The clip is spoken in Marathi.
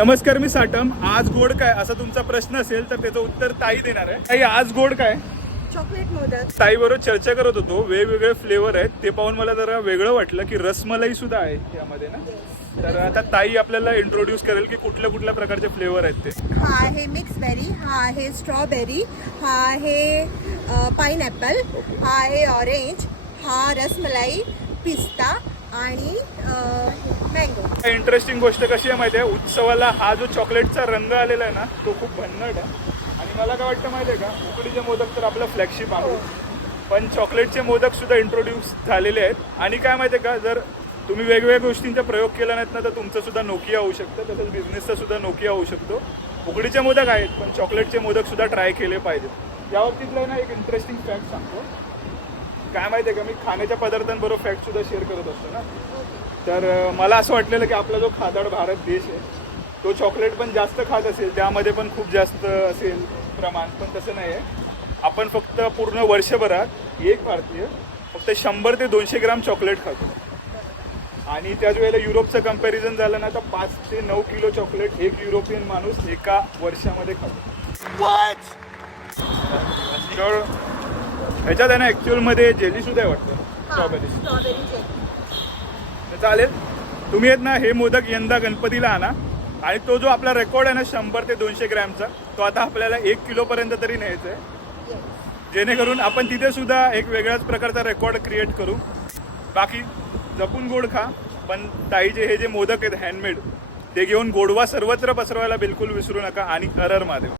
नमस्कार, मी साटम. आज गोड काय असा तुमचा प्रश्न असेल तर त्याचं उत्तर ताई देणार आहे. ताई, आज गोड काय? चॉकलेट मोदक. ताई बरोबर चर्चा करत होतो, वेगवेगळे फ्लेवर आहेत. ते पाहून मला जरा वेगळं वाटलं की रसमलाई सुद्धा आहे त्यामध्ये ना. तर आता ताई आपल्याला इंट्रोड्यूस करेल की कुठल्या कुठल्या प्रकारचे फ्लेवर आहेत ते. हा आहे मिक्स बेरी, हा आहे स्ट्रॉबेरी, हा आहे पाइनएप्पल, हा आहे ऑरेंज, हा रसमलाई, पिस्ता आणि मँगो. इंटरेस्टिंग गोष्ट कशी आहे माहिती आहे, उत्सवाला हा जो चॉकलेटचा रंग आलेला आहे ना तो खूप भन्नाट आहे. आणि मला काय वाटतं माहिती आहे का, उकडीचे मोदक तर आपलं फ्लॅगशिप आहे, पण चॉकलेटचे मोदक सुद्धा इंट्रोड्यूस झालेले आहेत. आणि काय माहिती आहे का, जर तुम्ही वेगवेगळ्या गोष्टींचा प्रयोग केला नाहीत ना तर तुमचं सुद्धा नोकिया होऊ शकतं, तसंच बिझनेसचा सुद्धा नोकिया होऊ शकतो. उकडीचे मोदक आहेत पण चॉकलेटचे मोदक सुद्धा ट्राय केले पाहिजेत. या बाबतीतला ना एक इंटरेस्टिंग फॅक्ट सांगतो. काय माहिती आहे का, मी खाण्याच्या पदार्थांबरोबर फॅक्ट सुद्धा शेअर करत असतो ना. तर मला असं वाटलेलं की आपला जो खादाड भारत देश आहे तो चॉकलेट पण जास्त खात असेल, त्यामध्ये पण खूप जास्त असेल प्रमाण, पण तसं नाही आहे. आपण फक्त पूर्ण वर्षभरात एक भारतीय फक्त 100 ते 200 ग्राम चॉकलेट खातो. आणि त्याच वेळेला युरोपचं कंपॅरिझन झालं ना तर 5 ते 9 किलो चॉकलेट एक युरोपियन माणूस एका वर्षामध्ये खातो. तर ह्याच्यात आहे ना ॲक्च्युअलमध्ये जेली सुद्धा आहे वाटतं, स्ट्रॉबेरी. चालेल, तुम्ही आहेत ना हे मोदक यंदा गणपतीला आणा. आणि तो जो आपला रेकॉर्ड आहे ना 100 ते 200 ग्रॅमचा, तो आता आपल्याला 1 किलोपर्यंत तरी न्यायचा आहे, जेणेकरून आपण तिथे सुद्धा एक वेगळ्याच प्रकारचा रेकॉर्ड क्रिएट करू. बाकी जपून गोड खा, पण ताईचे हे जे मोदक आहेत हँडमेड ते घेऊन गोडवा सर्वत्र पसरवायला बिलकुल विसरू नका. आणि हर हर महादेव.